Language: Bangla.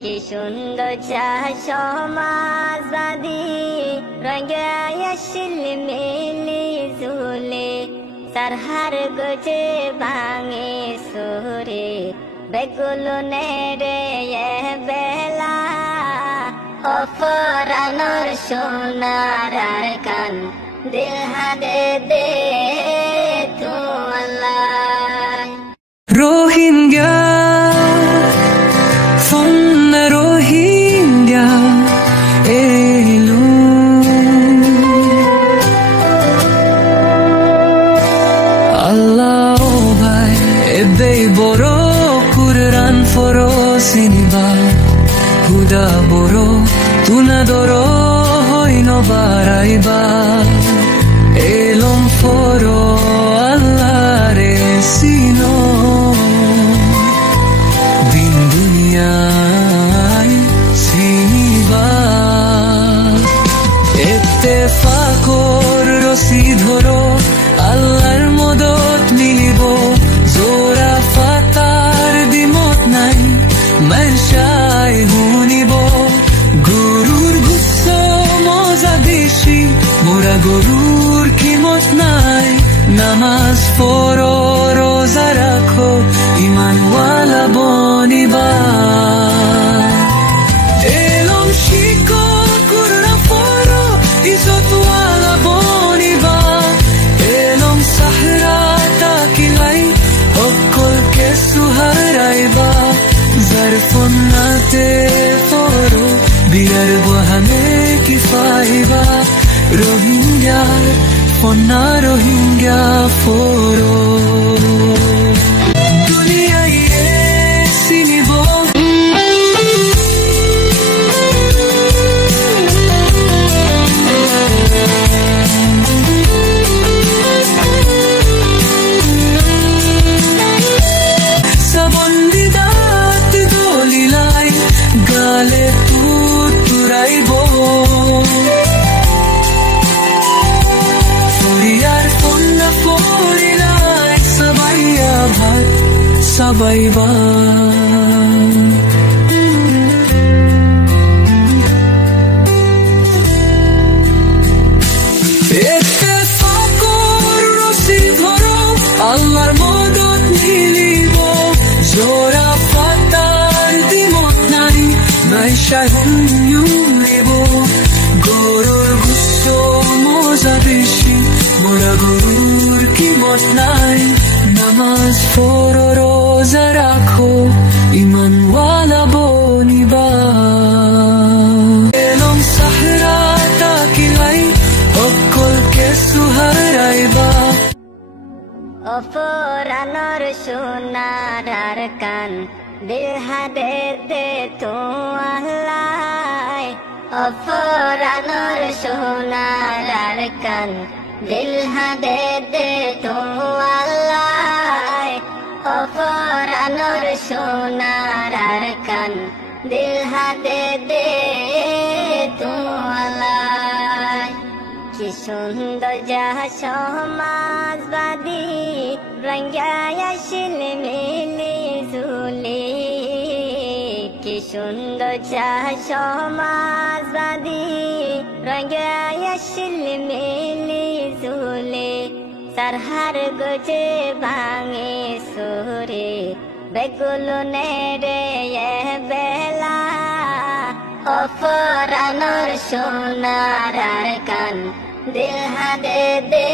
কি সুন্দর চা সমাজবাদী রঙায়াশিল মেলি ঝুলে সারহার গজে ভাঙে সুরে বেগুলো নেড়ে বেলা অফরানোর সোনার কান দিল হাদে দে তু আল্লাহ Rohingya boro Quran foro siniba huda boro tuna doro hoino baraiba elom foro Allah re sino din dunia siniba ettefaqor rosi dhoro Allahar modot milibo জোরা ফাতার দিমত নাই মরশাই হুনিব গরুর গুচ্ছ মজা বেশি মোরা গরুর কিমত নাই নামাজ পড়ো রোজা রাখো ইমানওয়ালা বনিবা এলম শিখো কুরআন পড়ো ইজ্জতওয়ালা বনিবা এলম সাহরা তাকিলাই অকলকে সুহারাইবা জারফনাতে ফরো বিয়ার বহানে কিফাইবা রোহিঙ্গা ফনা রোহিঙ্গা ফরো দুনিয়ায় সিনিব gale tuturaibo furiar fonna furilai sabaiya bhat sabaiba ettefaqor rosi dhoro Allahar modot milibo jora fatar dimot nai Naishahun yuribo Goror gusso moza beshi Mora gorur kimot nai Namaz poro roza rakho Iman wala boniba Elom sahra takilai Okkol ke suharaiba অফরানোর সোনার কান দিল হাদে দে তো আল্লাহ অফরানোর সোনার কান দিল হাদে দে তো আল্লাহ অফরানোর সোনার কান দিল হাদে দে তো আল্লাহ কি সুন্দর যা সমাজবাদী রঙায়াশিল মেলি ঝুলে কি সুন্দর যা সমাজবাদী রঙায়াশিল মেলি ঝুলে সারহার গজে ভাঙে সুরে বেগুলো নেড়ে বেলা অফরানোর সোনার কান দিল হাদে দে